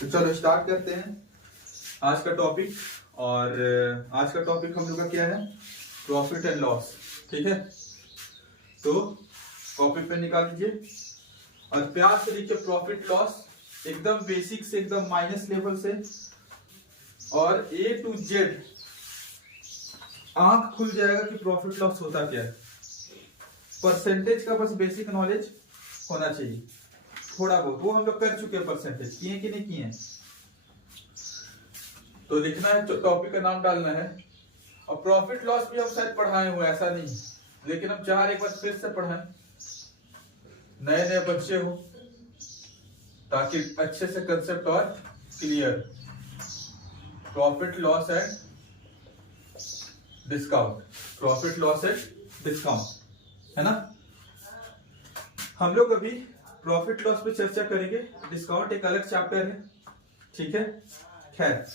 तो चलो स्टार्ट करते हैं आज का टॉपिक। और आज का टॉपिक हम लोग का क्या है? Profit and loss. ठीक है, तो कॉपी पे निकाल लीजिए और प्यार से लिखिए प्रॉफिट लॉस, एकदम बेसिक से एकदम माइनस लेवल से और ए टू जेड आंख खुल जाएगा कि प्रॉफिट लॉस होता क्या है। परसेंटेज का बस बेसिक नॉलेज होना चाहिए, थोड़ा बहुत वो हम लोग कर चुके हैं। परसेंटेज किए कि नहीं किए हैं, तो लिखना है, टॉपिक का नाम डालना है। और प्रॉफिट लॉस भी हम शायद पढ़ाए हुए, ऐसा नहीं, लेकिन हम चाह एक बार फिर से पढ़ाएं, नए नए बच्चे हो, ताकि अच्छे से कंसेप्ट और clear. Profit loss and discount, profit loss and discount, है ना। हम लोग अभी प्रॉफिट लॉस पे चर्चा करेंगे, डिस्काउंट एक अलग चैप्टर है। ठीक है, खैर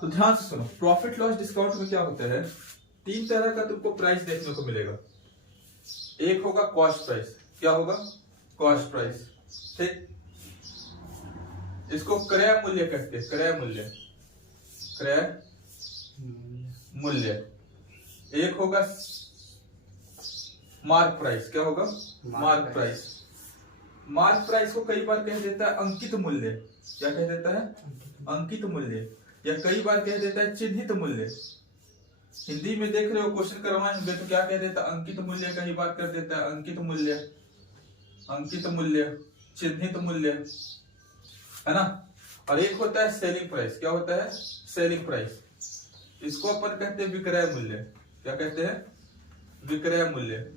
तो ध्यान से सुनो। प्रॉफिट लॉस डिस्काउंट में क्या होता है, तीन तरह का तुमको प्राइस देखने को मिलेगा। एक होगा कॉस्ट प्राइस। क्या होगा? Cost price. ठीक, इसको क्रय मूल्य कहते हैं, क्रय मूल्य, क्रय मूल्य। एक होगा मार्क प्राइस। क्या होगा? Mark price. मार्क प्राइस को कई बार कह देता है अंकित मूल्य। क्या कह देता है? अंकित मूल्य, या कई बार कह देता है चिन्हित मूल्य। हिंदी में देख रहे हो क्वेश्चन करवाए होंगे तो क्या कह देता है? अंकित मूल्य, कई बार कर देता है अंकित मूल्य, अंकित मूल्य, चिन्हित मूल्य, है ना। और एक होता है सेलिंग प्राइस। क्या होता है? Selling price. इसको अपन कहते हैं विक्रय मूल्य। क्या कहते हैं? विक्रय मूल्य।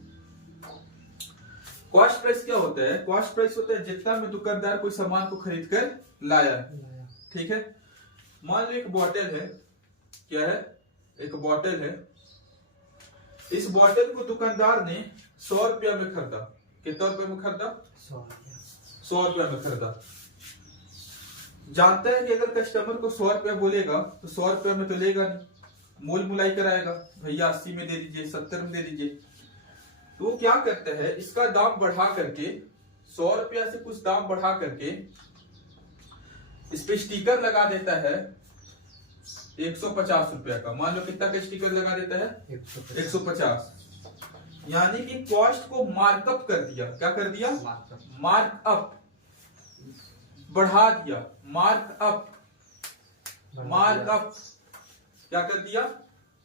कॉस्ट प्राइस क्या होता है? कॉस्ट प्राइस होता है जितना में दुकानदार कोई सामान को खरीद कर लाया। ठीक है, मान लो एक बॉटल है। क्या है? एक बॉटल है। इस बॉटल को दुकानदार ने 100 रुपया में खरीदा। कितना रुपये में खरीदा? 100 रुपया में खरीदा। जानता है कि अगर कस्टमर को 100 रुपया बोलेगा तो 100 रुपया में तो लेगा नहीं, मोल मुलाई कराएगा, भैया 80 में दे दीजिए, 70 में दे दीजिए। तो वो क्या करता है, इसका दाम बढ़ा करके, 100 रुपया से कुछ दाम बढ़ा करके इस पे स्टिकर लगा देता है 150 रुपया का। मान लो कितना का स्टिकर लगा देता है? 150। यानी कि कॉस्ट को मार्कअप कर दिया। क्या कर दिया? मार्कअप, बढ़ा दिया। मार्कअप, मार्कअप, क्या कर दिया?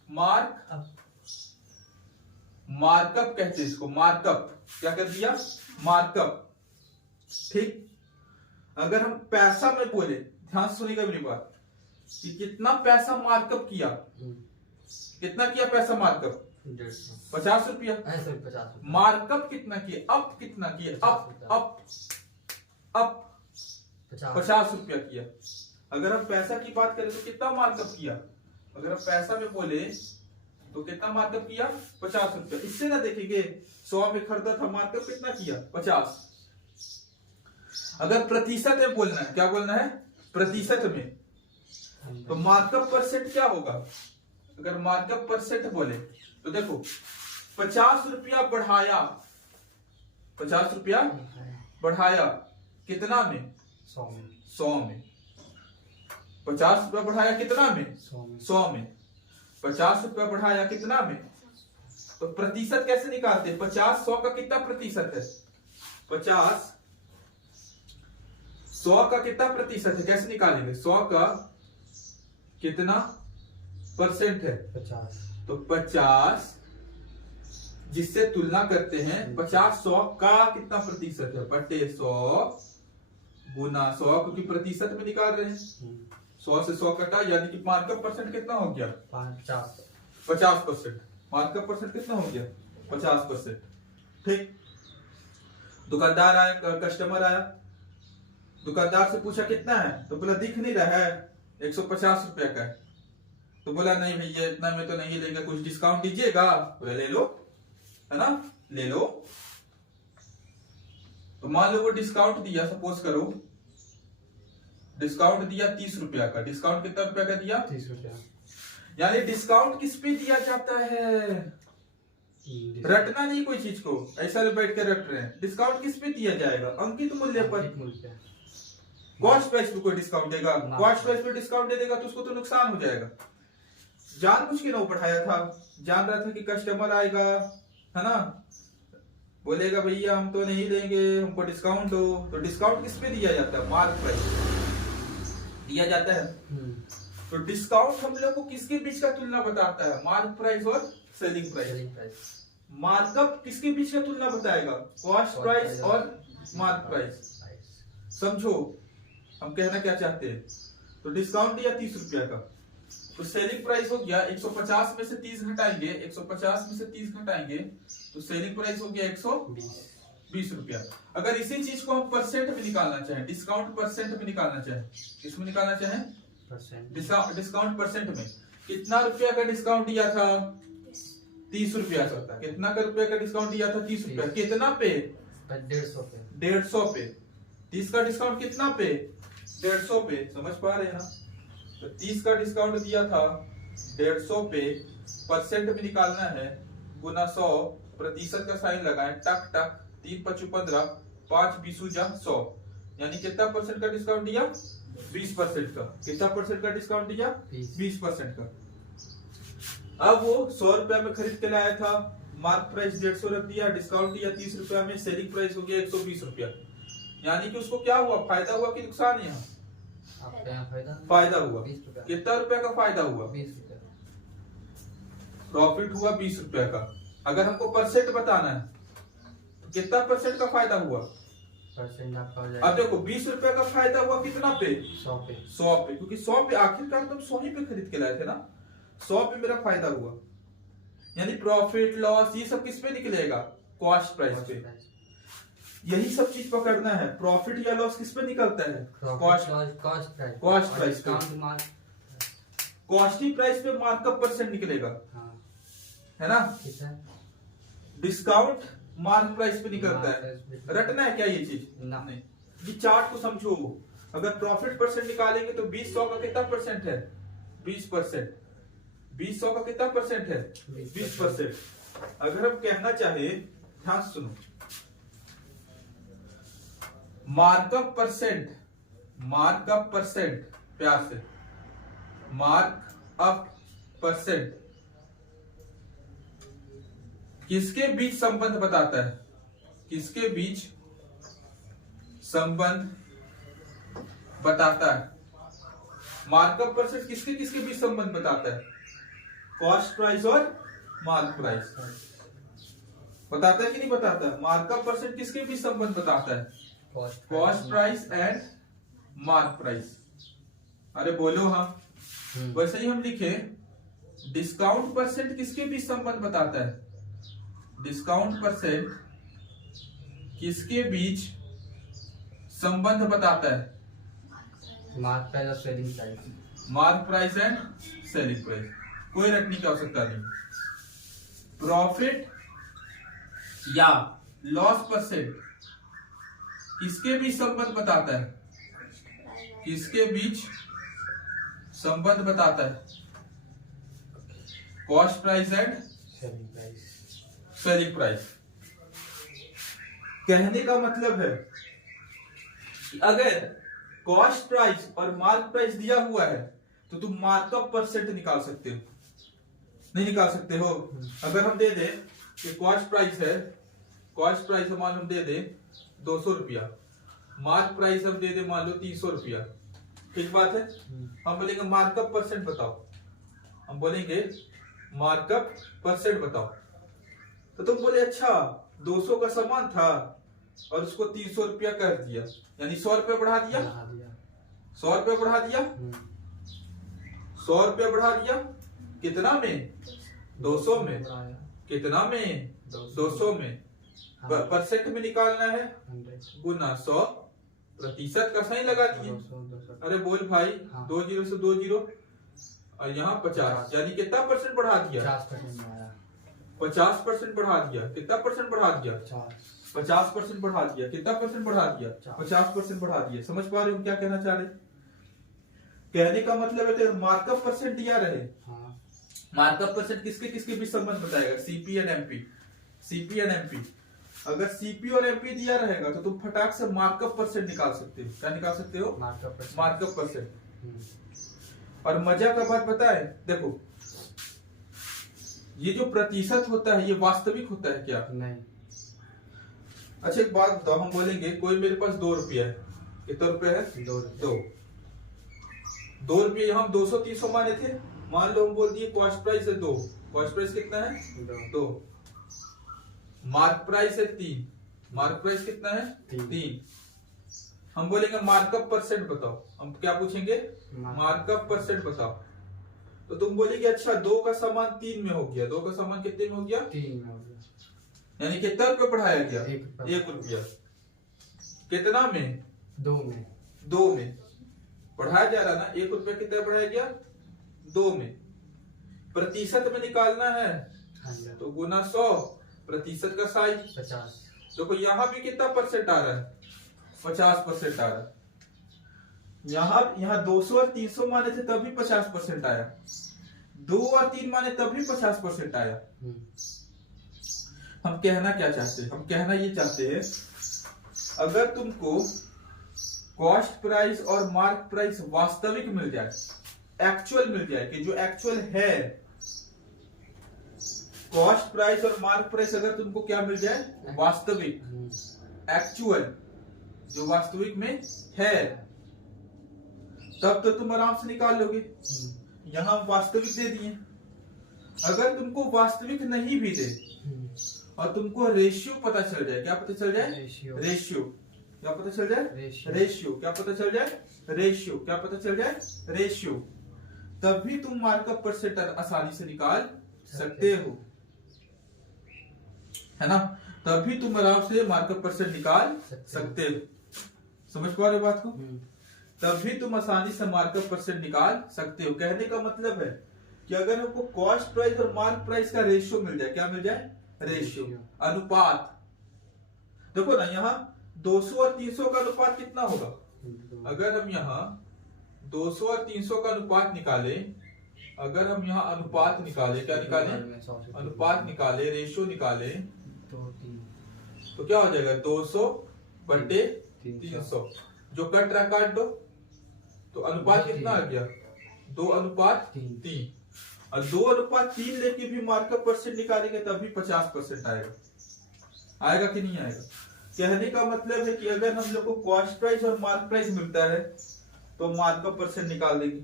मार्कअप, मार्कअप कहते हैं इसको, मार्कअप। क्या कर दिया? मार्कअप। ठीक, अगर हम पैसा में बोले, ध्यान से सुनिएगा मेरी बात, कि कितना पैसा मार्कअप किया। कितना किया पैसा मार्कअप? 50 रुपया। मार्कअप कितना किया? अप कितना किया? अप अप अप 50 रुपया किया। अगर हम पैसा की बात करें तो कितना मार्कअप किया? अगर हम पैसा में बोले तो कितना मार्कअप किया? 50 रुपया। इससे ना देखेंगे 100 में खरीदा था, मार्कअप कितना किया? 50। अगर प्रतिशत में बोलना है, क्या बोलना है? प्रतिशत में, तो मार्कअप परसेंट क्या होगा? अगर मार्कअप परसेंट बोले तो देखो, 50 रुपया बढ़ाया, 50 रुपया बढ़ाया, कितना में? 100 में। 100 में 50 रुपया बढ़ाया, कितना में? 100 में। 50 रुपया बढ़ाया, कितना में? तो प्रतिशत कैसे निकालते हैं? 50 100 का कितना प्रतिशत है? 50 100 का कितना प्रतिशत है? कैसे निकालेंगे? 100 का कितना परसेंट है? 50। तो 50 जिससे तुलना करते हैं, 50 100 का कितना प्रतिशत है? बटे 100 गुना 100, क्योंकि प्रतिशत में निकाल रहे हैं। 100 से 100 कटा, यानी कि मार्कअप परसेंट कितना हो गया? 50%। मार्कअप परसेंट कितना हो गया? 50%। ठीक, दुकानदार आया, कस्टमर आया, दुकानदार से पूछा कितना है, तो बोला दिख नहीं रहा है, 150 रुपया का है। तो बोला नहीं भैया इतना में तो नहीं लेंगे, कुछ डिस्काउंट दीजिएगा। तो ले लो, है ना, ले लो। तो मान लो वो डिस्काउंट दिया, सपोज करो डिस्काउंट दिया 30 रुपया का। डिस्काउंट कितना रुपया का दिया? 30 रुपया। यानी डिस्काउंट किस पे दिया जाता है? रटना नहीं कोई चीज को, ऐसा बैठ कर रट रहे हैं। डिस्काउंट किस पे दिया जाएगा? अंकित मूल्य पर। कॉस्ट प्राइस पे कोई डिस्काउंट देगा? कॉस्ट प्राइस पे डिस्काउंट दे देगा तो उसको तो नुकसान हो जाएगा। जानबूझ के ना पढ़ाया था, जान रहा था कि कस्टमर आएगा, है ना, बोलेगा भैया हम तो नहीं लेंगे, हमको डिस्काउंट दो। तो डिस्काउंट किस पे दिया जाता है? मार्क प्राइस दिया जाता है। तो डिस्काउंट हम लोग को किसके बीच का तुलना बताता है? मार्क प्राइस और सेलिंग प्राइस। मार्कअप किसके बीच का तुलना बताएगा? कॉस्ट प्राइस और मार्क प्राइस। समझो हम कहना क्या चाहते हैं। तो डिस्काउंट दिया 30 रुपया का, तो सेलिंग प्राइस हो गया 150 में से 30 घटाएंगे, 150 में से 30 घटाएंगे तो सेलिंग प्राइस हो गया 120 रुपया। अगर इसी चीज को हम परसेंट में निकालना चाहें, डिस्काउंट परसेंट में निकालना चाहें, किसमें निकालना चाहें? डिस्काउंट परसेंट में। कितना रुपया का डिस्काउंट दिया था? 30 रुपया का। कितना का रुपया का डिस्काउंट दिया था? 30 रुपया। कितना पे? 150 पे। 30 का डिस्काउंट कितना पे? 150 पे। समझ पा रहे हैं ना? तो 30 का डिस्काउंट दिया था 150 पे, परसेंट में निकालना है, गुना 100, प्रतिशत का साइन लगाएं, टक टक, 3 5 15, 5 20 100, यानी कितना परसेंट का डिस्काउंट दिया? 20% का। कितना परसेंट का डिस्काउंट दिया? 20% का। अब वो 100 रुपया में खरीद के लाया था, मार्क प्राइस 150 रख दिया, डिस्काउंट दिया 30 रुपया में, सेलिंग प्राइस हो गया 120 रुपया। यानी कि उसको क्या हुआ? फायदा हुआ कि नुकसान? यहाँ फायदा हुआ। कितना रुपया का फायदा हुआ? 20 रुपया। प्रॉफिट हुआ 20 रुपया का। अगर हमको परसेंट बताना है तो कितना परसेंट का फायदा हुआ? अब देखो 20 रुपया का फायदा हुआ कितना पे? 100 पे। क्योंकि 100 पे आखिरकार तुम 100 ही पे खरीद के लाए थे ना, 100 पे मेरा फायदा हुआ। यानी प्रॉफिट लॉस ये सब किस पे निकलेगा? कॉस्ट प्राइस पे। यही सब चीज पकड़ना है। प्रॉफिट या लॉस किस पे निकलता है? कॉस्ट प्राइस पे। कॉस्टिंग प्राइस पे मार्कअप परसेंट निकलेगा, है ना? डिस्काउंट मार्क प्राइस पे निकलता है। रटना है क्या ये चीज? नहीं। ये चार्ट को समझो। अगर प्रॉफिट परसेंट निकालेंगे तो 20 100 का कितना परसेंट है? 20%। 20 100 का कितना परसेंट है? 20%। अगर हम कहना चाहे, ध्यान सुनो, मार्कअप परसेंट, प्यार से, मार्कअप परसेंट किसके बीच संबंध बताता है? किसके बीच संबंध बताता है? मार्कअप परसेंट किसके किसके बीच संबंध बताता है? कॉस्ट प्राइस और मार्क प्राइस। बताता है कि नहीं बताता? मार्कअप परसेंट किसके बीच संबंध बताता है? Cost price and mark price. अरे बोलो हाँ। वैसे ही हम लिखे डिस्काउंट परसेंट किसके बीच संबंध बताता है? डिस्काउंट परसेंट किसके बीच संबंध बताता है? मार्क प्राइस और selling price. Mark price and selling price. कोई रटने की आवश्यकता नहीं। प्रॉफिट या लॉस परसेंट किसके बीच संबंध बताता है? किसके बीच संबंध बताता है? Cost price and selling price. कहने का मतलब है कि अगर कॉस्ट प्राइस और मार्क प्राइस दिया हुआ है तो तुम मार्कअप परसेंट निकाल सकते हो। नहीं निकाल सकते हो? अगर हम दे दे कि कॉस्ट प्राइस है, कॉस्ट प्राइस मान हम दे दे 200 रुपया, मार्क प्राइस हम दे दे मान लो 300 रुपया, ठीक बात है? हम बोलेंगे मार्कअप परसेंट बताओ, हम बोलेंगे मार्कअप परसेंट बताओ। तो तुम बोले अच्छा 200 का सामान था और उसको 300 रुपया कर दिया, यानी 100 रुपया बढ़ा दिया, 100 रुपया बढ़ा दिया, 100 रुपया बढ़ा दिया। कितना में? 200 में। कितना में? 200 में। परसेंट में निकालना है, गुना 100, प्रतिशत का साइन लगा दिए। अरे बोल भाई, 2 जीरो से 2 जीरो और यहाँ 50, यानी कितना परसेंट बढ़ा दिया? 50% बढ़ा दिया। कितना परसेंट बढ़ा दिया? 50% बढ़ा दिया। कितना परसेंट बढ़ा दिया? 50% बढ़ा दिया। समझ पा रहे हो क्या कहना चाह रहे? कहने का मतलब है मार्कअप परसेंट दिया रहे। मार्कअप परसेंट किसके किसके बीच संबंध बताएगा? CP and MP. CP and MP. अगर सीपी और एमपी दिया रहेगा तो तुम फटाक से मार्कअप परसेंट निकाल सकते हो। क्या निकाल सकते हो? Markup percent. और मजा का बात पता है, देखो ये जो प्रतिशत होता है ये वास्तविक होता है क्या? नहीं। अच्छा एक बात बताओ, हम बोलेंगे कोई मेरे पास 2 रुपया है। कितना रुपया है? 2 रुपये हम 200-300 माने थे। मान लो हम बोल दिए कॉस्ट प्राइस है 2। कॉस्ट प्राइस कितना है? 2। मार्क प्राइस है 3। मार्क प्राइस कितना है? 3। हम बोलेंगे मार्कअप परसेंट बताओ। हम क्या पूछेंगे? मार्कअप परसेंट बताओ। तो तुम बोलेगे अच्छा 2 का सामान 3 में हो गया। 2 का सामान कितने में हो गया? 3 में हो गया। यानी कितना रुपया बढ़ाया गया? 1 रुपया। कितना में? 2 में। 2 में बढ़ाया जा रहा ना। 1 रुपया कितना बढ़ाया गया? 2 में। प्रतिशत में निकालना है तो गुना 100। प्रतिशत का साइज 50। देखो यहाँ भी कितना परसेंट आ रहा है? 50% आ रहा है। यहाँ 200 और 300 माने थे तब भी 50% आया। 2 और 3 माने तब भी 50% आया। हम कहना क्या चाहते हैं? हम कहना ये चाहते हैं अगर तुमको कॉस्ट प्राइस और मार्क प्राइस वास्तविक मिल जाए, एक्चुअल मिल जाए कि जो एक्चुअल है, कॉस्ट प्राइस और मार्क प्राइस अगर तुमको क्या मिल जाए? वास्तविक, एक्चुअल, जो वास्तविक में है, तब तो तुम आराम से निकाल लोगे। यहां वास्तविक दे दिए। अगर तुमको वास्तविक नहीं भी दे और तुमको रेशियो पता चल जाए, क्या पता चल जाए? रेशियो। क्या पता चल जाए? रेशियो। क्या पता चल जाए? रेशियो। क्या पता चल जाए? रेशियो। तब भी तुम मार्कअप परसेंट आसानी से निकाल सकते हो, है ना? तब भी तुम आराम से मार्कअप परसेंट निकाल सकते हो। समझ पा रहे हो बात को? तब भी तुम आसानी से मार्कअप परसेंट निकाल सकते हो। कहने का मतलब है कि अगर हमको कॉस्ट प्राइस और मार्क प्राइस का रेशियो मिल जाए, क्या मिल जाए? रेशियो, अनुपात। देखो ना यहाँ 200 और 300 का अनुपात कितना होगा? अगर हम यहाँ 200 और 300 का अनुपात निकाले, अगर हम यहाँ अनुपात निकाले, क्या निकाले? अनुपात निकाले, रेशियो निकाले, तो क्या हो जाएगा? 200/300। जो कट रहा काट दो। तो अनुपात कितना आ गया? 2:3। और 2:3 लेके भी मार्कअप परसेंट निकालेंगे तब भी 50% आएगा। आएगा कि नहीं आएगा? कहने का मतलब है कि अगर हम लोग को कॉस्ट प्राइस और मार्क प्राइस मिलता है तो मार्कअप परसेंट निकाल देंगे।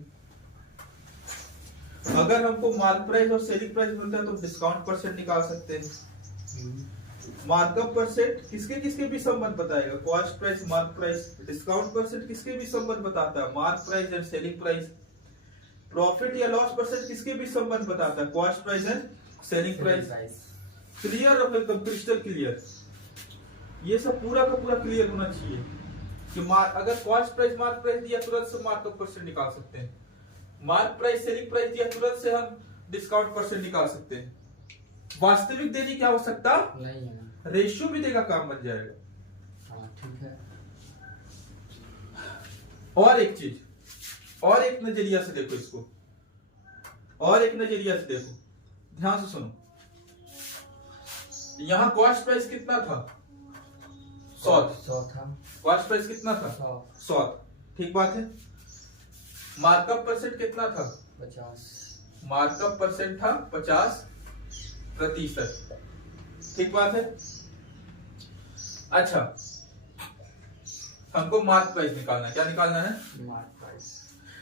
अगर हमको मार्क प्राइस और सेलिंग प्राइस मिलता है तो डिस्काउंट परसेंट निकाल सकते हैं। मार्कअप परसेंट किसके किसके भी संबंध बताएगा? Cost price, mark price. Discount percent किसके भी संबंध बताता है? Mark price and selling price. Profit या लॉस परसेंट किसके भी संबंध बताता है? Cost price and selling price. Clear और एकदम क्रिस्टल क्लियर। ये सब पूरा का पूरा क्लियर होना चाहिए कि अगर कॉस्ट प्राइस मार्क प्राइस दिया तुरंत से मार्कअप परसेंट निकाल सकते हैं। मार्क प्राइस सेलिंग प्राइस दिया तुरंत से हम डिस्काउंट परसेंट निकाल सकते हैं। वास्तविक देने की आवश्यकता नहीं है। रेशियो भी देगा, काम बन जाएगा। ठीक है। और एक चीज, और एक नजरिया से देखो इसको, और एक नजरिया से देखो, ध्यान से सुनो। यहां कॉस्ट प्राइस कितना था? 100 था। कॉस्ट प्राइस कितना था? 100। ठीक बात है। मार्कअप परसेंट कितना था? 50। मार्कअप परसेंट था 50%। ठीक बात है। अच्छा, हमको मार्क प्राइस निकालना है। क्या निकालना है? Mark price.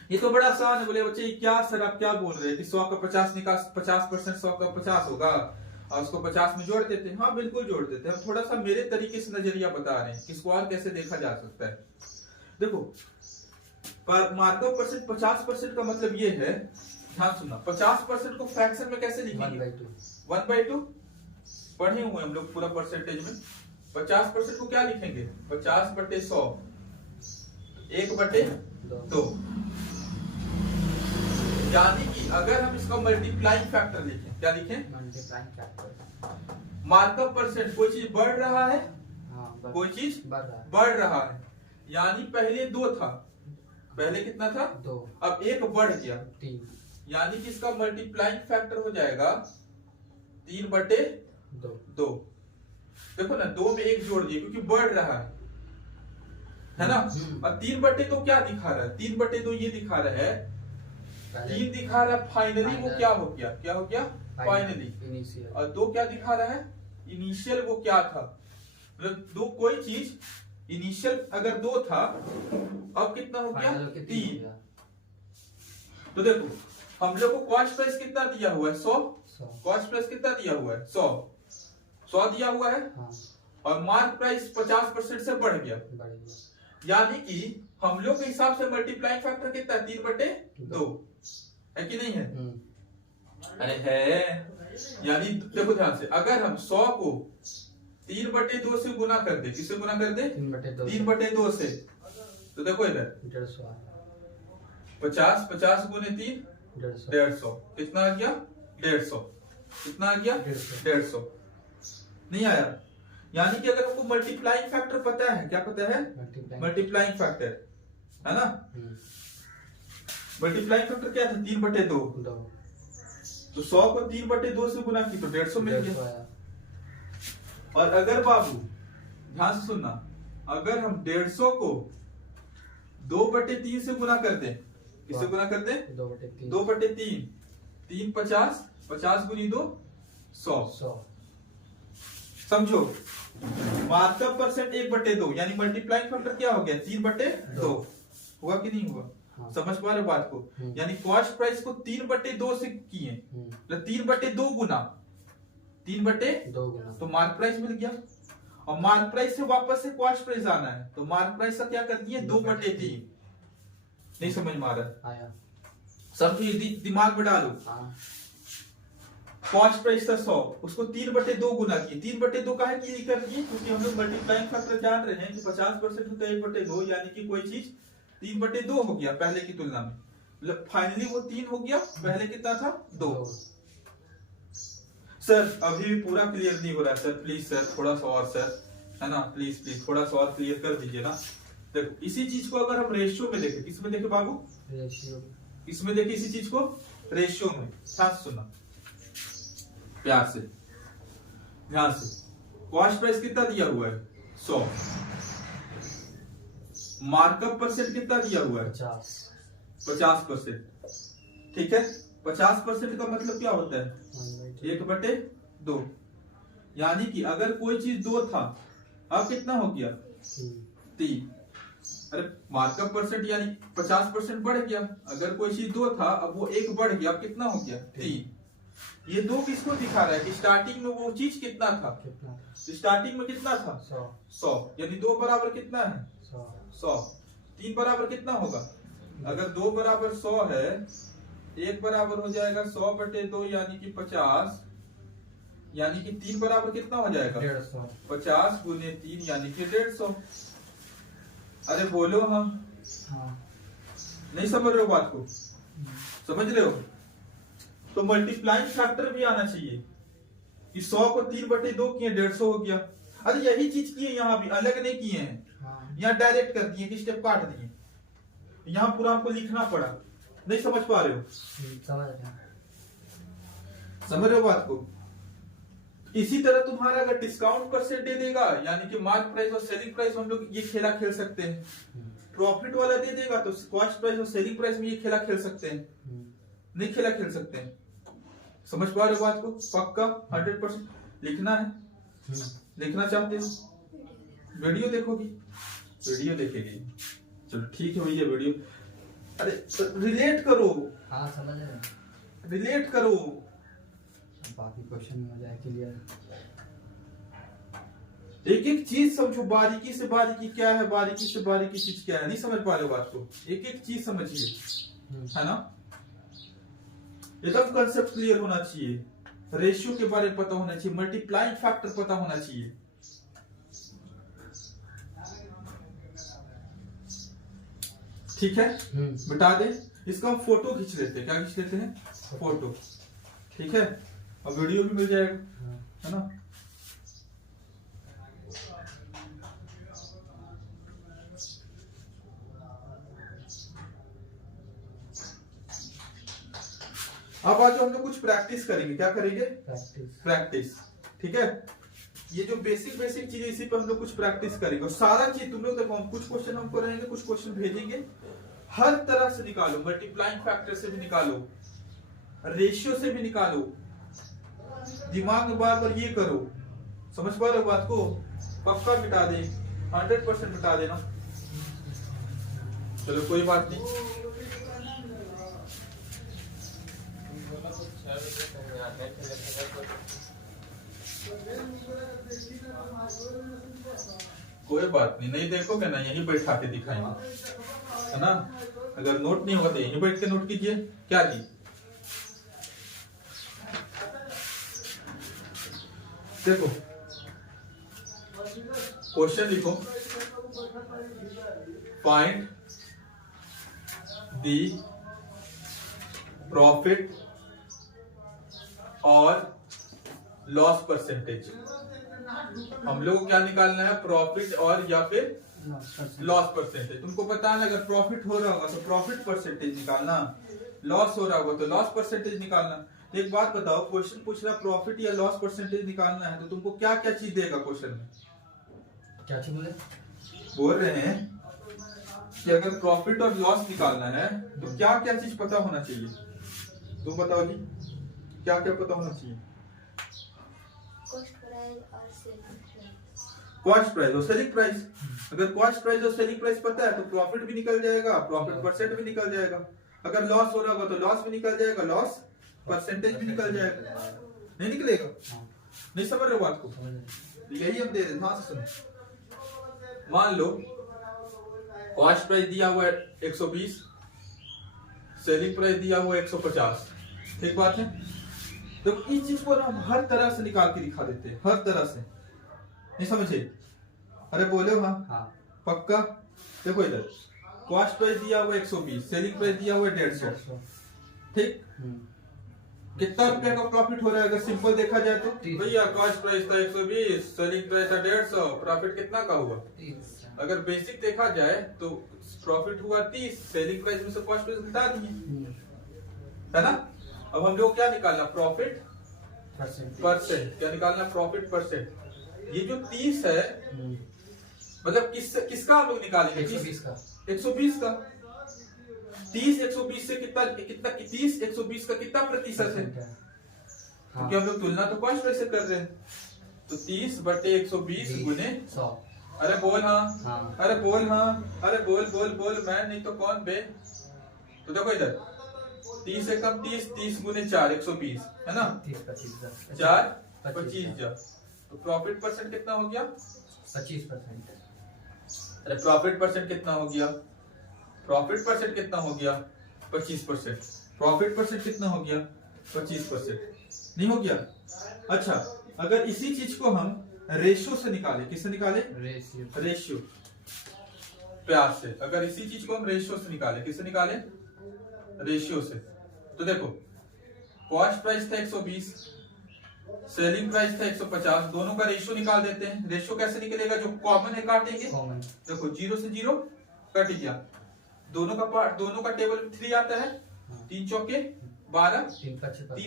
ये तो बड़ा आसान है। बोले बच्चे क्या सर आप क्या बोल रहे हैं कि 100 का 50 निकाल, 50% 100 का 50 होगा और उसको 50 में जोड़ देते हैं। हाँ बिल्कुल जोड़ देते हैं। हम थोड़ा सा मेरे तरीके से नजरिया बता रहे हैं, किसको और कैसे देखा जा सकता है। देखो मार्कअप परसेंट 50% का मतलब ये है, ध्यान सुनना, 50% को फ्रैक्शन में कैसे लिखेंगे? 1/2 पढ़े हुए हम लोग पूरा परसेंटेज में। 50% को क्या लिखेंगे? 50/100, 1/2। यानी कि अगर हम इसका मल्टीप्लाइंग फैक्टर लिखें, क्या लिखें? Multiplying factor. मार्कअप परसेंट, कोई चीज बढ़ रहा है, कोई चीज बढ़ रहा है। यानी पहले 2 था, पहले कितना था? 2। अब 1 बढ़ गया 3। यानी कि इसका मल्टीप्लाइंग फैक्टर हो जाएगा 3/2। दो। देखो ना, 2 में 1 जोड़ दिए क्योंकि बढ़ रहा है ना। और 3/2 क्या दिखा रहा है? 3/2 ये दिखा रहा है, 3 दिखा रहा है फाइनली, वो क्या हो गया? क्या हो गया? फाइनली। इनिशियल। और 2 क्या दिखा रहा है? इनिशियल। वो क्या था? मतलब 2, कोई चीज इनिशियल अगर 2 था, अब कितना हो गया? 3। तो देखो, हम लोग को कॉस्ट प्राइस कितना दिया हुआ है? 100। कॉस्ट प्राइस कितना दिया हुआ है? 100 दिया हुआ है। हाँ। और मार्क प्राइस 50% से बढ़ गया। यानी कि हम लोग के हिसाब से मल्टीप्लाइंग फैक्टर कितना है? 3/2 है कि नहीं है? अरे है। यानी देखो ध्यान से, अगर हम 100 को 3/2 से गुना कर दे, किससे गुना कर दे? 3/2 से। तो देखो इधर 50 50 गुने 3 150। कितना आ गया? 150। कितना आ गया? 150। नहीं आया? यानी कि अगर हमको मल्टीप्लाइंग फैक्टर पता है, क्या पता है? मल्टीप्लाइंग फैक्टर, है ना। मल्टीप्लाइंग फैक्टर क्या था? 3/2। तो 100 को 3/2 से गुना की तो 150 मिल गया। और अगर बाबू ध्यान से सुनना, अगर हम 150 को 2/3 से गुना कर दें, किससे गुना कर दें? 2/3। 3 50, 50 गुनी 2 100। समझो, मार्कअप परसेंट 1/2, यानी मल्टीप्लाइंग फैक्टर क्या हो गया? 3/2। हुआ कि नहीं हुआ? हाँ। समझ पा रहे बात को? यानी कॉस्ट प्राइस को 3/2 से किए, मतलब 3/2 गुना 3/2 तो मार्क प्राइस मिल गया। और मार्क प्राइस से वापस से कॉस्ट प्राइस आना है, तो मार्क प्राइस का क्या कर दिए? 2/3। नहीं समझ में आ रहा? आया। सब दिमाग में डालो। कॉस्ट प्राइस था 100, उसको 3/2 गुना किए। 3/2 काहे के लिए कर दिए? क्योंकि हम लोग मल्टीप्लाइंग फैक्टर जान रहे हैं कि 50% होता है 1/2, यानी कि कोई चीज 3/2 हो गया पहले की तुलना में। मतलब फाइनली वो 3 हो गया, पहले कितना था? 2। सर अभी भी पूरा क्लियर नहीं हो रहा है सर, प्लीज सर थोड़ा सा और सर, है ना, प्लीज प्लीज थोड़ा सा और क्लियर कर दीजिए ना। देखो इसी चीज को अगर हम रेशियो में देखें, किसमें देखें बाबू? रेशियो। इसमें देखें इसी चीज को रेशियो में। ध्यान से सुनना, प्यार से, ध्यान से। कॉस्ट प्राइस कितना दिया हुआ है? 100। मार्कअप परसेंट कितना दिया हुआ है? 50%। ठीक है, 50% का मतलब क्या होता है? 1/2। यानी कि अगर कोई चीज 2 था, अब कितना हो गया? 3। अरे मार्कअप परसेंट यानी 50% बढ़ गया। अगर कोई चीज 2 था, अब वो 1 बढ़ गया, अब कितना हो गया? 3। ये 2 किसको दिखा रहा है कि स्टार्टिंग में वो चीज कितना था? स्टार्टिंग में कितना था? 100। यानी 2 बराबर कितना है? 100। 3 बराबर कितना होगा? अगर 2 बराबर 100 है, 1 बराबर हो जाएगा 100/2 यानी कि 50, यानी कि 3 बराबर कितना हो जाएगा? 150। 50 गुने 3 यानी कि 150। अरे बोलो। हाँ, नहीं समझ रहे हो बात को? समझ रहे हो? तो मल्टीप्लाइंग फैक्टर भी आना चाहिए कि 100 को 3/2 किए 150 हो गया। अरे यही चीज किए, यहाँ भी अलग नहीं किए हैं। यहाँ डायरेक्ट कर दिए कि स्टेप काट दिए, यहाँ पूरा आपको लिखना पड़ा। नहीं समझ पा रहे हो? समझ रहे हो बात को? इसी तरह तुम्हारा अगर डिस्काउंट परसेंट दे देगा, यानी कि मार्क प्राइस और सेलिंग प्राइस, हम लोग ये खेला खेल सकते हैं। प्रॉफिट वाला दे देगा तो कॉस्ट प्राइस और सेलिंग प्राइस में ये खेला खेल सकते हैं। नहीं खेला खेल सकते हैं। समझ पा रहे हो बात को? पक्का 100% लिखना है? लिखना चाहते हो? वीडियो देखोगी? वीडियो देखेगी? चलो ठीक है भैया, वीडियो। अरे रिलेट करो। हाँ समझ रहे, रिलेट करो, बाकी क्वेश्चन में हो जाए क्लियर। एक एक चीज समझो, बारीकी से बारीकी क्या है, बारीकी से बारीकी चीज क्या है। नहीं समझ पा रहे हो बात को? एक एक चीज समझिए, है ना। एकदम कंसेप्ट क्लियर होना चाहिए, रेशियो के बारे में पता होना चाहिए, मल्टीप्लाइंग फैक्टर पता होना चाहिए। ठीक है, मिटा दे इसका। हम फोटो खींच लेते हैं। क्या खींच लेते हैं? फोटो। ठीक है, और वीडियो भी मिल जाएगा, है ना। अब आज हम लोग कुछ प्रैक्टिस करेंगे। क्या करेंगे? प्रैक्टिस। ठीक है, ये जो बेसिक चीज इसी पे हम लोग कुछ प्रैक्टिस करेंगे और सारा चीज तुम लोग देखो, हम कुछ क्वेश्चन हमको रहेंगे, कुछ क्वेश्चन भेजेंगे, हर तरह से निकालो, मल्टीप्लाइंग फैक्टर से भी निकालो, रेशियो से भी निकालो, दिमाग में बार बार ये करो, समझ पा रहे हो बात को, पक्का मिटा दे, 100% मिटा देना। चलो कोई बात नहीं, कोई बात नहीं, नहीं देखोगे ना यहीं बैठा के दिखाएंगे, है ना। अगर नोट नहीं होगा तो यहीं बैठ के नोट कीजिए, क्या जी। देखो क्वेश्चन लिखो, फाइंड दी प्रॉफिट और लॉस परसेंटेज। हम लोग को क्या निकालना है, प्रॉफिट और या फिर लॉस परसेंटेज। तुमको पता है अगर प्रॉफिट हो रहा होगा तो प्रॉफिट परसेंटेज निकालना, लॉस हो रहा होगा तो लॉस परसेंटेज निकालना। एक बात बताओ, क्वेश्चन पूछ रहा प्रॉफिट या लॉस परसेंटेज निकालना है तो तुमको क्या क्या चीज देगा क्वेश्चन में? क्या चीज बोल रहे हैं कि अगर प्रॉफिट और लॉस निकालना है तो क्या क्या चीज पता होना चाहिए? तुम बताओ जी, क्या क्या पता होना चाहिए? कॉस्ट प्राइस और सेलिंग प्राइस। अगर कॉस्ट प्राइस और सेलिंग प्राइस पता है तो प्रॉफिट भी निकल जाएगा, प्रॉफिट परसेंट भी निकल जाएगा। अगर लॉस हो रहा होगा तो लॉस भी निकल जाएगा, लॉस परसेंटेज भी निकल जाएगा। नहीं निकलेगा? नहीं समझ रहे हो बात को? यही हम दे दें, हाँ सुनो। मान लो कॉस्ट प्राइस दिया हुआ है 120, सेलिंग प्राइस दिया हुआ है 150, ठीक बात है। तो इस चीज को हम हर तरह से निकाल के दिखा देते हैं, हर तरह से। नहीं समझे? अरे बोले हाँ, हाँ। पक्का? देखो इधर कॉस्ट प्राइस दिया हुआ 120, सेलिंग प्राइस दिया हुआ 150, ठीक। कितना रुपए का प्रॉफिट हो रहा है अगर सिंपल देखा जाए तो? भैया कॉस्ट प्राइस था 120, सेलिंग प्राइस था 150, प्रॉफिट कितना का हुआ? 30। अगर बेसिक देखा जाए तो प्रॉफिट हुआ 30, सेलिंग प्राइस में से कॉस्ट प्राइस घटा दिए, है ना। अब हम लोग क्या निकालना, प्रॉफिट परसेंट। क्या निकालना, प्रॉफिट परसेंट। ये जो 30 है मतलब किसका हम लोग निकालेंगे? 120 का। 120 का 30 120 से कितना 30 120 का कितना प्रतिशत है? क्योंकि हम लोग तुलना तो कॉस्ट प्राइस से कर रहे हैं, तो 30 बटे 120 गुने 100। अरे बोल हाँ, अरे बोल हाँ, अरे बोल मैं नहीं तो कौन बे। तो देखो इधर 30 से कम 30 गुने 4 120, है ना। 4 25, तो प्रॉफिट परसेंट कितना हो गया? 25%। अरे प्रॉफिट परसेंट कितना हो गया? प्रॉफिट परसेंट कितना हो गया? 25%। प्रॉफिट परसेंट कितना हो गया? 25%। नहीं हो गया? अच्छा, अगर इसी चीज को हम रेशियो से निकाले, किससे निकाले? रेशियो प्यार से। अगर इसी चीज को हम रेशियो से निकाले, किससे निकाले? रेशियो से। तो देखो कॉस्ट प्राइस था 120, सेलिंग प्राइस था 150, दोनों का रेशियो निकाल देते हैं। रेशियो कैसे निकलेगा? जो कॉमन है काटेंगे। देखो 0 से 0 कट गया, दोनों का टेबल में 3 आता है, 3 चौके 12, 3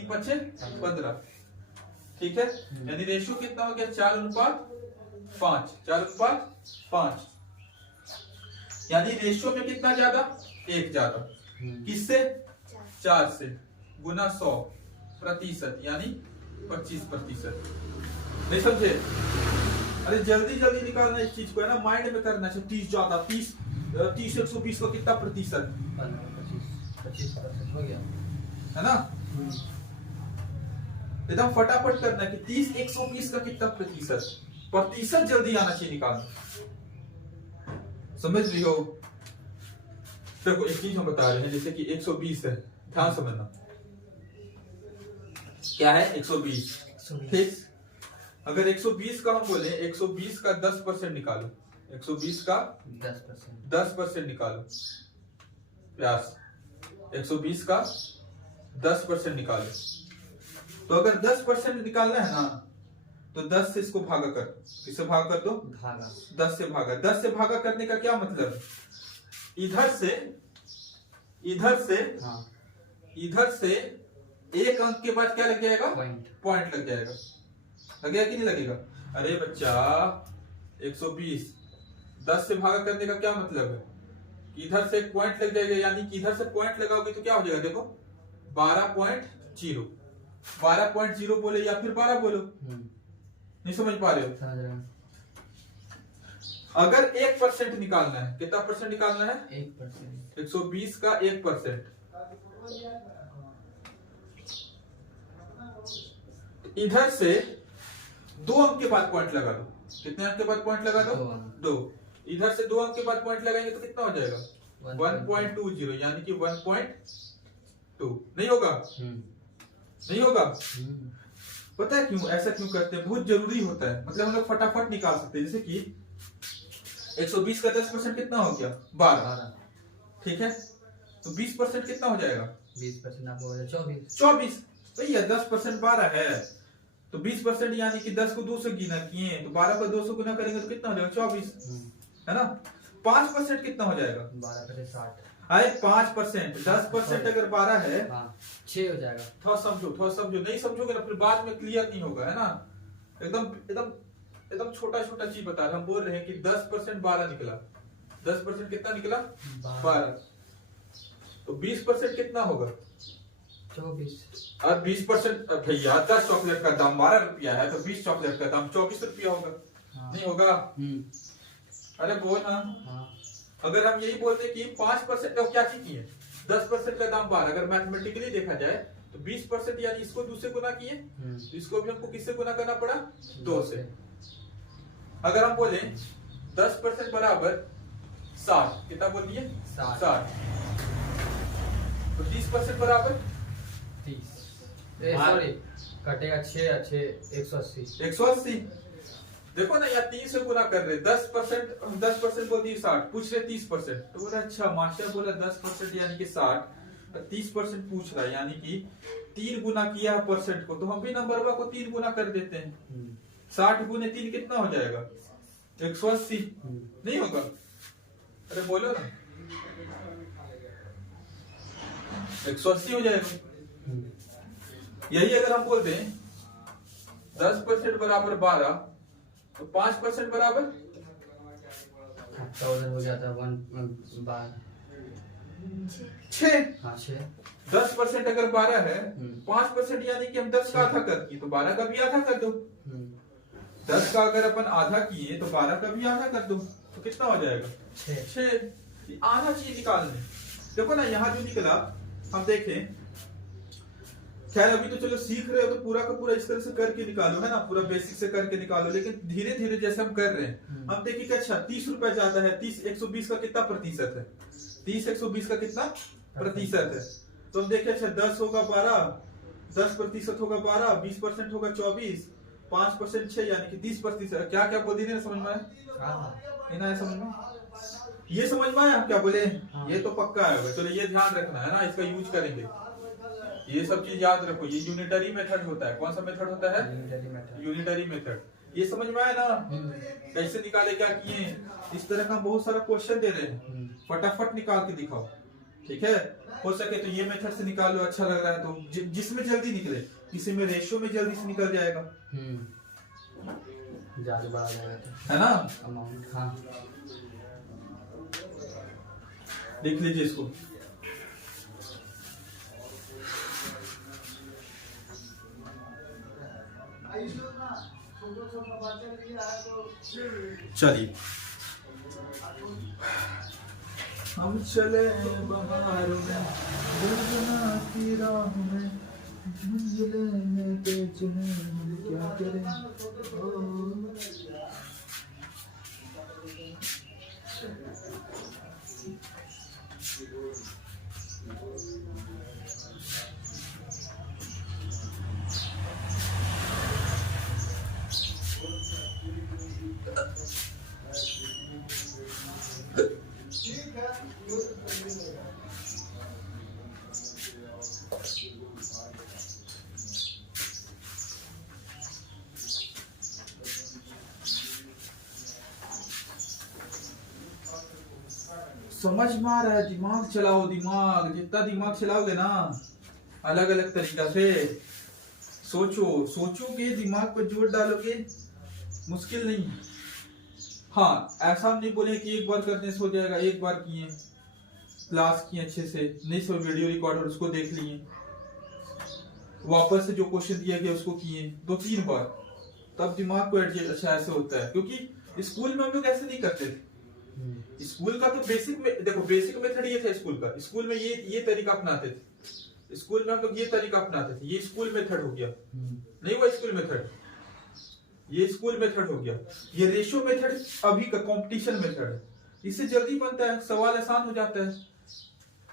पछे 15, ठीक है। यानी रेशियो कितना हो गया? 4:5, 4:5। यानी रेशियो में कितना ज्यादा? 1 ज्यादा। किससे? 4 से गुना 100 प्रतिशत, यानी 25%। नहीं समझे? अरे जल्दी निकालना इस चीज को, है ना, माइंड में करना चाहिए। 30 ज्यादा, 30 120 का कितना प्रतिशत? 25% हो गया, है ना। एकदम फटाफट करना कि 30 120 का कितना प्रतिशत जल्दी आना चाहिए निकालना, समझ रही हो? देखो एक चीज हम बता रहे हैं, जैसे कि 120 है, ध्यान समझना। क्या है? 120, ठीक। अगर 120 का हम बोले 120 का 10% निकालो, 120 का 10% निकालो प्यास, 120 का 10% निकालो। तो अगर 10% निकालना है ना तो 10 से इसको भागा कर, किससे भागा कर दो? 10 से भागा। 10 से भागा करने का क्या मतलब? इधर से एक अंक के बाद क्या लग जाएगा? पॉइंट लग जाएगा। लगेगा कि नहीं लगेगा? अरे बच्चा 120 10 से भागा करने का क्या मतलब है कि इधर से एक पॉइंट लग जाएगा, यानी कि इधर से पॉइंट लगाओगे तो क्या हो जाएगा? देखो 12.0 12.0 बोले या फिर 12 बोलो। नहीं समझ पा रहे हो? अगर 1% निकालना है, कितना परसेंट निकालना है? 1%। 120 का 1%। इधर से 2 अंक के बाद पॉइंट लगा दो। कितने अंक के बाद पॉइंट लगा दो? 2। इधर से 2 अंक के बाद पॉइंट लगाएंगे तो कितना हो जाएगा? 1.20, यानी कि 1.2। नहीं होगा? नहीं होगा? पता है क्यों ऐसा क्यों करते हैं? बहुत जरूरी होता है, मतलब हम लोग फटाफट निकाल सकते हैं। जैसे कि 120 का 10% कितना हो गया? 12। ठीक है, तो 20% कितना हो जाएगा? 20% आपको हो जाएगा 24। भैया 10% 12 है, तो 20% यानी कि 10 को 2 से गुना किए, तो 12 को 2 से गुना करेंगे तो कितना हो जाएगा? 24, है ना? 5% कितना हो जाएगा? 12 पे 60। अरे 5%, 10% अगर 12 है 6 हो जाएगा। थोड़ा समझो, नहीं समझोगे ना फिर बाद में क्लियर नहीं होगा, है ना? एकदम छोटा छोटा चीज बता रहे, हम बोल रहे हैं कि 10% 12 निकला। 10% कितना निकला? 12। तो 20% कितना होगा? 24। और 20% भैया 10 चॉकलेट का दाम 12 रुपया है, तो 20 चॉकलेट का दाम 24 रुपया होगा। नहीं होगा? अरे बोल ना। अगर हम यही बोलते कि 5% तो क्या चीज है? 10% का दाम 12, अगर मैथमेटिकली देखा जाए तो 20% यानी इसको 2 से गुना किए, तो इसको भी हमको किससे गुना करना पड़ा? 2 से। अगर हम बोले 10% बराबर 60, कितना बोल दिए? 60। तो 30% बराबर 30। सॉरी, कटेगा 6 180। 180। देखो ना यार, 3 से गुना कर रहे। 10% बोल दिए 60, पूछ रहे 30%। तो बोला अच्छा, मास्टर बोला 10% यानी कि 60, 30% पूछ रहा है, यानी कि 3 गुना किया है परसेंट को, तो हम भी नंबर को 3 गुना कर देते हैं। 60 गुने 3 कितना हो जाएगा? 180। नहीं होगा? अरे बोलो ना, 180 हो जाएगा। यही अगर हम बोलते हैं 10% बराबर 12, तो 5% बराबर हो जाता है 6। 10% अगर 12 है, 5% यानी कि हम 10 का आधा कर किए, तो 12 का भी आधा कर दो। 10 का अगर अपन आधा किए तो 12 का भी आधा कर दो, तो कितना हो जाएगा? 6। आधा चीज निकालने। देखो ना यहाँ जो निकला, हम देखें। खैर अभी तो चलो सीख रहे हो, तो पूरा का पूरा इस तरह से करके निकालो, है ना? पूरा बेसिक से करके निकालो, लेकिन धीरे धीरे जैसे हम कर रहे हैं, हम देखिए कि अच्छा 30 रुपए ज्यादा है। 30 120 का कितना प्रतिशत है? 30 120 का कितना प्रतिशत है? तो हम देखें, अच्छा 10 होगा 12, 10% होगा 12, 20% होगा 24, 5% 6, यानी कि 30%। क्या क्या बोल दिए? समझ में आया? समझ में ये समझ में आया क्या बोले? ये तो पक्का है। चलो ये ध्यान रखना है ना, इसका यूज करेंगे। ये सब चीज याद रखो। ये यूनिटरी मेथड होता है। कौन सा मेथड होता है? Unitary method. ये समझ में आया ना? कैसे निकाले, क्या किए? इस तरह का बहुत सारा क्वेश्चन दे रहे हैं, फटाफट निकाल के दिखाओ। ठीक है, हो सके तो ये मेथड से निकाल लो, अच्छा लग रहा है तो। जिसमें जल्दी निकले, किसी में रेशियो में जल्दी से निकल जाएगा, ज्यादा बड़ा जाएगा, है ना? अमाउंट। हाँ, देख लीजिए इसको। चलिए, हम चले बहार में, दुनिया की राह में, मंजिले में तेज हैं, हम क्या करें? समझ में आ रहा है? दिमाग चलाओ, दिमाग। जितना दिमाग चलाओगे ना अलग अलग तरीका से, सोचो, सोचोगे, दिमाग पर जोर डालोगे, मुश्किल नहीं है। हाँ, ऐसा हम नहीं बोले कि एक बार करने से हो जाएगा। एक बार किए, क्लास की अच्छे से, नहीं सब वीडियो रिकॉर्ड और उसको देख लिए, वापस से जो क्वेश्चन दिया गया उसको किए 2-3 बार, तब दिमाग को एडजस्ट अच्छा ऐसे होता है। क्योंकि स्कूल में हम लोग ऐसे नहीं करते थे। स्कूल का तो बेसिक में देखो, बेसिक मेथड ये था स्कूल का। स्कूल में ये तरीका अपनाते थे। स्कूल में हम लोग ये तरीका अपनाते थे। ये स्कूल मेथड हो गया, नहीं वो स्कूल मेथड, ये स्कूल मेथड हो गया। ये रेशियो मेथड अभी का कंपटीशन मेथड है। इससे जल्दी बनता है, सवाल आसान हो जाता है।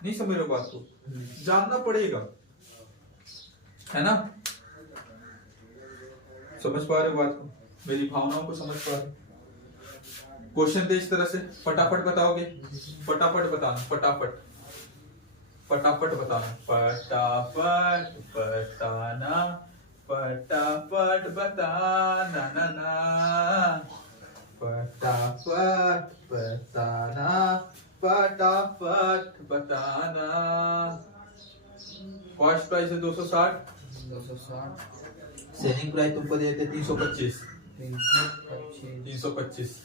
नहीं समझ रहे बात को, जानना पड़ेगा, है ना? समझ पा रहे हो बात को, मेरी भावनाओं को समझ पा रहे? क्वेश्चन थे इस तरह से, फटाफट बताओगे, फटाफट बताना, फटाफट फटाफट बताना, फटाफट बताना, फटाफट बताना, ना ना, फटाफट बताना, फटाफट बताना। फर्स्ट प्राइस है 260, 260, सेलिंग प्राइस तुमको देते 325, 325, 325।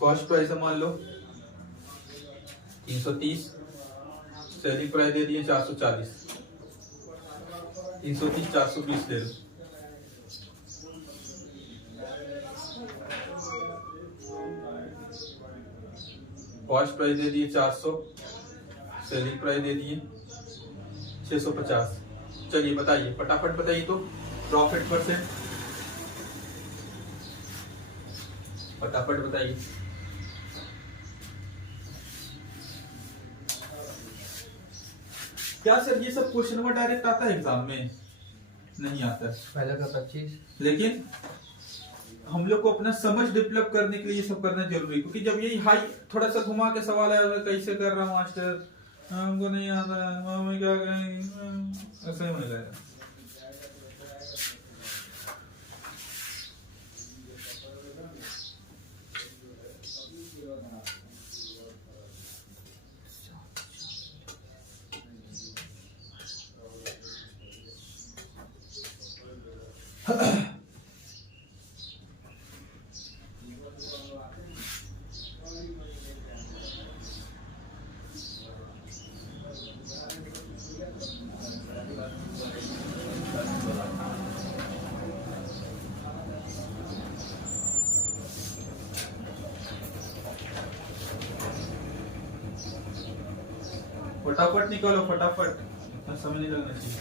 कॉस्ट प्राइस मान लो 330, सेलिंग प्राइस दे दिए 440, 330 420 ले लो। कॉस्ट प्राइस दे दिए 400, सेलिंग प्राइस दे दिए 650। चलिए बताइए, फटाफट बताइए तो प्रॉफिट परसेंट, फटाफट बताइए। क्या सर ये सब क्वेश्चन में डायरेक्ट आता है एग्जाम में? नहीं आता है। पहले का 25, लेकिन हम लोग को अपना समझ डेवलप करने के लिए ये सब करना जरूरी है। क्योंकि जब यही हाई थोड़ा सा घुमा के सवाल आया, कैसे कर रहा हूँ मास्टर, हमको नहीं आता है, मम्मी क्या कहेंगे, ऐसे होने लगेगा। फटाफट निकालो, फटाफट, समय नहीं लगना चाहिए।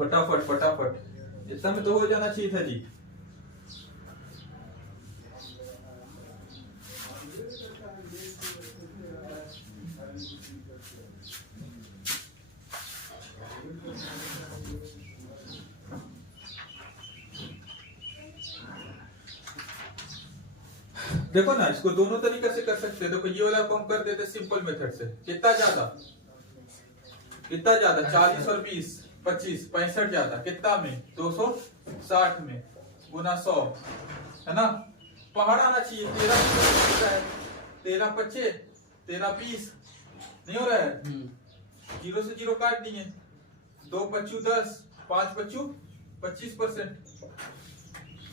फटाफट फटाफट, इतना में तो हो जाना चाहिए था जी। देखो ना, इसको दोनों तरीके से कर सकते हैं। देखो ये वाला को हम कर देते सिंपल मेथड से। कितना ज्यादा, कितना ज्यादा, 40 और 20 25 65 ज्यादा, कितना में 260 में गुना 100, है ना? पहाड़ आना चाहिए। 13 25 13 20 नहीं हो रहा है। 0 से 0 काट दिए, 2 25 10, 5 25 25%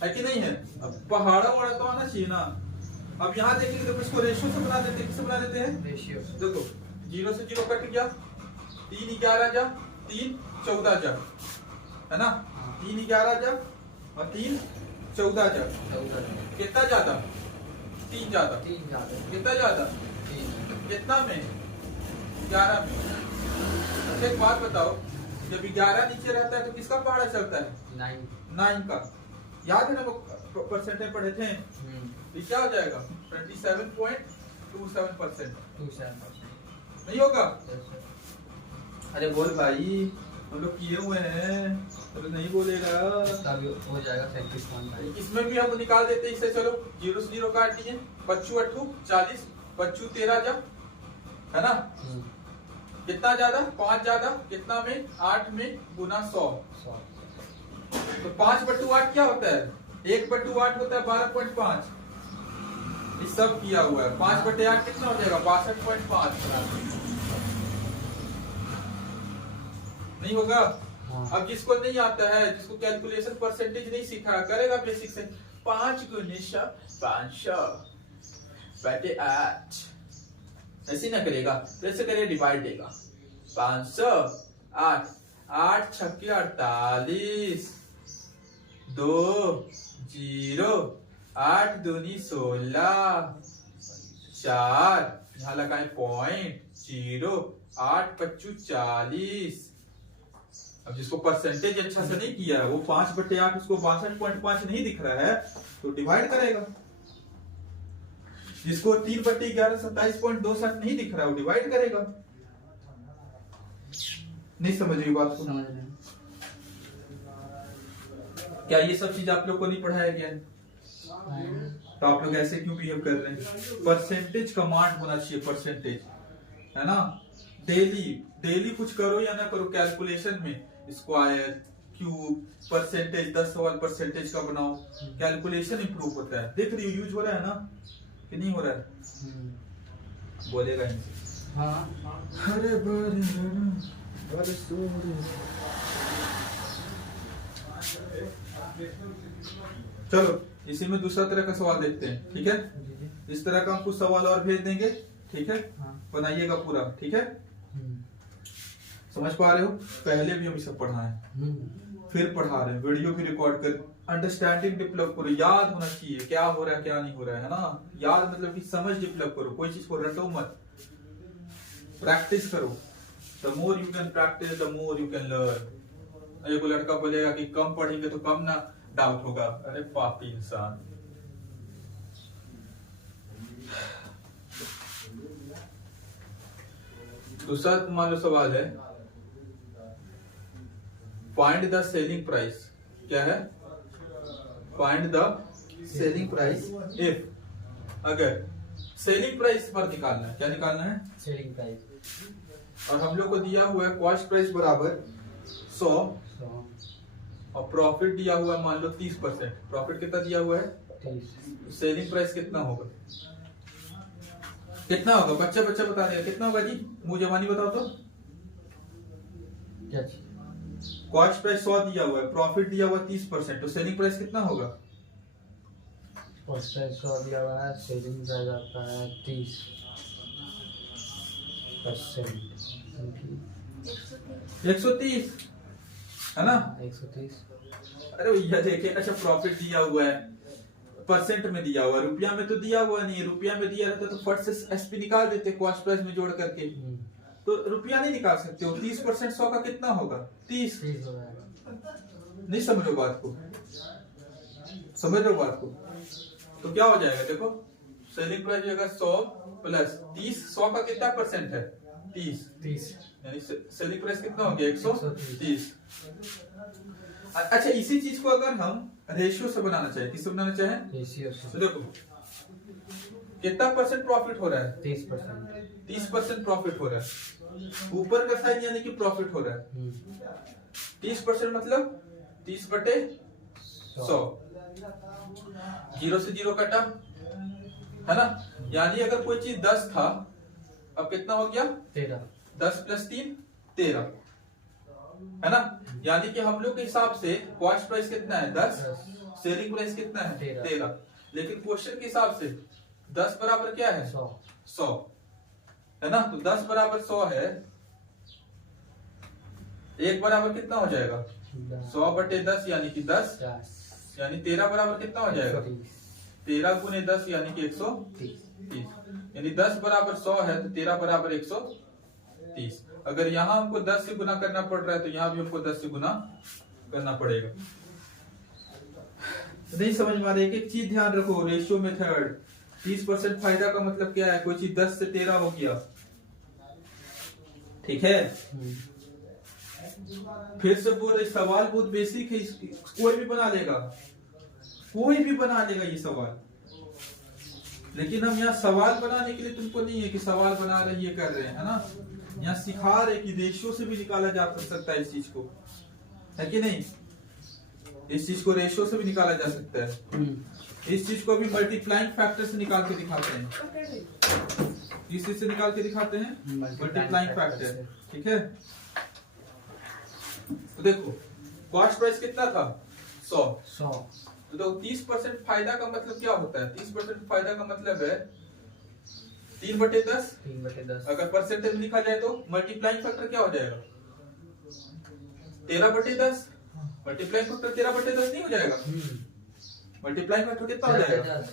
है कि नहीं है? अब पहाड़ा वाड़ा तो आना चाहिए ना। अब यहाँ देखेंगे, देखो इसको रेशियो से बना देते हैं। किससे बना देते हैं? रेशियो। देखो 0 से 0 कट गया, 3 11 जा, 3 14 जा, है ना? 3 11 जा और 3 14 जा। कितना ज्यादा? 3 ज्यादा। कितना ज्यादा? 3 कितना में 11 में। अच्छा एक बात बताओ, जब 11 नीचे रहता है तो किसका पहाड़ा चलता है? 9 का। याद है ना वो परसेंटेज पढ़े थे? ये क्या हो जाएगा? 27.27%। नहीं होगा? अरे बोल भाई, हम लोग किए हुए हैं तो नहीं बोलेगा। हो जाएगा 37.5। इसमें भी हम निकाल देते इसे। चलो 0 से 0 काट दीजिए। 25 8 40, 25 13 जा, है ना? कितना ज्यादा? 5 ज्यादा कितना में? 8 में गुना 100। तो 5/8 क्या होता है? 1/8 होता है 12.5। ये सब किया हुआ है। 5/8 कितना हो जाएगा? 62.5। नहीं होगा? अब जिसको नहीं आता है, जिसको कैलकुलेशन परसेंटेज नहीं सीखा, करेगा बेसिक से 5 गुणित 500/8 ऐसे ना करेगा, तो ऐसे करेगा डिवाइड देगा। 500 8 8 छक्के 48 2 0 8 दूनी 16 4 यहाँ लगाए पॉइंट 0 8 25 40। अब जिसको परसेंटेज अच्छा से नहीं किया है वो 5/8 उसको 62.5 नहीं दिख रहा है तो डिवाइड करेगा। जिसको 3/11 27.67 नहीं दिख रहा है वो डिवाइड करेगा। नहीं समझ रही बात को? समझ रहे हैं। क्या ये सब चीज आप लोग को नहीं पढ़ाया गया है? तो आप लोग ऐसे क्यों बिहेव कर रहे हैं? परसेंटेज कमांड होना चाहिए, परसेंटेज, है ना? डेली कुछ करो या ना करो, कैलकुलेशन में स्क्वायर क्यूब परसेंटेज 10 सवाल परसेंटेज का बनाओ, कैलकुलेशन इंप्रूव होता है। देख रही हो यूज हो रहा है ना कि नहीं हो रहा है? बोलेगा इनसे। हाँ। अरे चलो इसी में दूसरा तरह का सवाल देखते हैं, ठीक है? इस तरह का हम कुछ सवाल और भेज देंगे, ठीक है? बनाइएगा पूरा, ठीक है? समझ पा रहे हो? पहले भी हम इसे पढ़ा है, फिर पढ़ा रहे हैं, वीडियो भी रिकॉर्ड कर, अंडरस्टैंडिंग डेवलप करो। याद होना चाहिए क्या हो रहा है क्या नहीं हो रहा है ना? याद मतलब कि समझ डेवलप करो, कोई चीज को रटो मत, प्रैक्टिस करो। The more you can practice the more you can learn. एक लड़का बोलेगा कि कम पढ़ेंगे तो कम ना डाउट होगा। अरे पापी इंसान। दूसरा मान लो सवाल है, फाइंड द सेलिंग प्राइस। क्या है? Find the selling price if, अगर सेलिंग प्राइस पर निकालना है। क्या निकालना है? Selling price. और हम लोग को दिया हुआ है कॉस्ट प्राइस बराबर 100 और प्रॉफिट दिया हुआ है मान लो 30%। प्रॉफिट कितना दिया हुआ है? 30। सेलिंग प्राइस कितना होगा? कितना होगा? बच्चा बता देगा कितना होगा जी? मुंह जवानी बताओ तो। क्या? कॉस्ट प्राइस 100 दिया हुआ है, प्रॉफिट दिया हुआ है 30%, तो सेलिंग प्राइस कितना होगा? कॉस्ट प्राइस 100 दिया हुआ है, सेलिंग प्राइस आपका है 30%। 130 है ना? 130। अरे भैया देखिए, अच्छा प्रॉफिट दिया हुआ है, परसेंट में दिया हुआ है, रुपया में तो दिया हुआ नहीं है। रुपया में दिया रहता तो फट से एसपी निकाल देते कॉस्ट प्राइस में जोड़ करके। तो रुपया नहीं निकाल सकते हो। 30% 100 का कितना होगा? 30। नहीं समझ रहे हो बात को? समझ रहे हो बात को? तो क्या हो जाएगा देखो, सेलिंग प्राइस अगर 100 प्लस 30, 100 का कितना परसेंट है? 30। यानी सेलिंग प्राइस कितना हो गया? 130। अच्छा इसी चीज को अगर हम रेशियो से बनाना चाहे, किससे बनाना चाहे? रेशियो से। तो देखो कितना परसेंट प्रॉफिट हो रहा है? 30%। 30% प्रॉफिट हो रहा है। ऊपर का साइन यानी कि प्रॉफिट हो रहा है। 30% मतलब 30/100। 0 से 0 कटा, है ना? यानी अगर कोई चीज 10 था, अब कितना हो गया? 13। 10 + 3 13, है ना? यानी कि हम लोग के हिसाब से कॉस्ट प्राइस कितना है? 10। सेलिंग प्राइस कितना है? 13। लेकिन क्वेश्चन के हिसाब से 10 बराबर क्या है? 100, है ना? तो 10 बराबर 100 है, 1 बराबर कितना हो जाएगा? 100/10 यानी कि 10, यानी 13 बराबर कितना हो जाएगा? 13 गुने 10 यानी कि 130, यानी 10 बराबर 100 है तो 13 बराबर 130। अगर यहाँ हमको 10 से गुना करना पड़ रहा है तो यहाँ भी हमको 10 से गुना करना पड़ेगा। नहीं समझ में आ रही है? एक चीज ध्यान रखो, रेशियो मेथड 30% फायदा का मतलब क्या है? कोई चीज 10 से 13 हो गया, ठीक है। फिर से बोल रहे, सवाल बहुत बेसिक है, कोई भी बना लेगा, कोई भी बना लेगा ये सवाल। लेकिन हम यहाँ सवाल बनाने के लिए तुमको नहीं है कि सवाल बना रहे ये कर रहे हैं, है ना। यहाँ सिखा रहे कि रेशियो से भी निकाला जा सकता है इस चीज को, है कि नहीं। इस चीज को रेशियो से भी निकाला जा सकता है। इस चीज को भी मल्टीप्लाइंग फैक्टर से निकाल के दिखाते हैं। किस चीज से निकाल के दिखाते हैं? मल्टीप्लाइंग फैक्टर, ठीक है। तो देखो कॉस्ट प्राइस कितना था? 100। तो देखो 30% फायदा का मतलब क्या होता है? 30% फायदा का मतलब है 3/10। अगर परसेंटेज लिखा जाए तो मल्टीप्लाइंग फैक्टर क्या हो जाएगा? 13/10। मल्टीप्लाइंग फैक्टर 13/10 नहीं हो जाएगा? मल्टीप्लाइंग फैक्टर कितना हो जाएगा?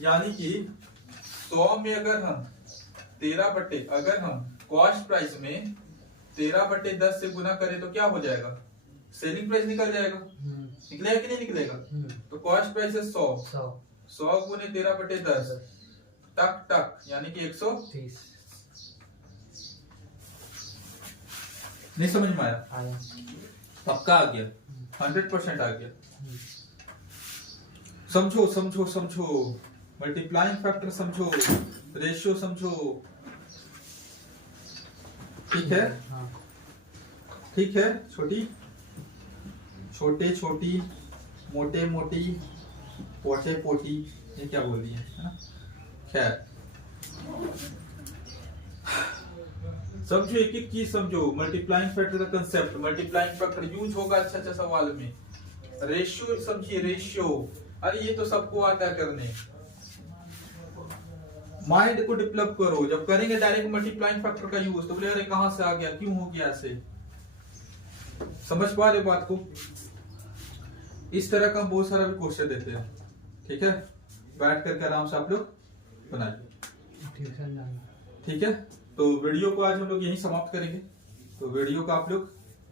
यानी कि 100 में अगर हम 13 अगर हम कॉस्ट प्राइस में 13/10 से गुना करें तो क्या हो जाएगा? सेलिंग प्राइस निकल जाएगा। निकलेगा कि नहीं निकलेगा? तो कॉस्ट प्राइस है 100 गुने 13/10 टक टक यानी कि 130। नहीं समझ में आया? पक्का आ गया? 100% आ गया। समझो समझो समझो, मल्टीप्लाइंग फैक्टर समझो, रेशियो समझो, ठीक है। ठीक है। छोटे छोटी, मोटे मोटी, पोटे पोटी, ये क्या बोल रही है ना। खैर समझो, एक एक चीज समझो। मल्टीप्लाइंग फैक्टर का कंसेप्ट, मल्टीप्लाइंग फैक्टर यूज होगा अच्छा सवाल में। रेशियो समझिए, रेशियो, अरे ये तो सबको आता है करने। माइंड को डेवलप करो। जब करेंगे डायरेक्ट मल्टीप्लाइंग फैक्टर का यूज तो बोले अरे कहां से आ गया, क्यों हो गया ऐसे। समझ पा रहे बात को? इस तरह का बहुत सारा भी क्वेश्चन देते हैं, ठीक है। बैठ करके आराम से आप लोग बनाइए, ठीक है। तो वीडियो को आज हम लोग यहीं समाप्त करेंगे। तो वीडियो को आप लोग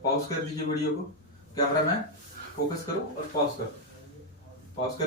पॉज कर दीजिए, वीडियो को। कैमरा मैन फोकस करो और पॉज कर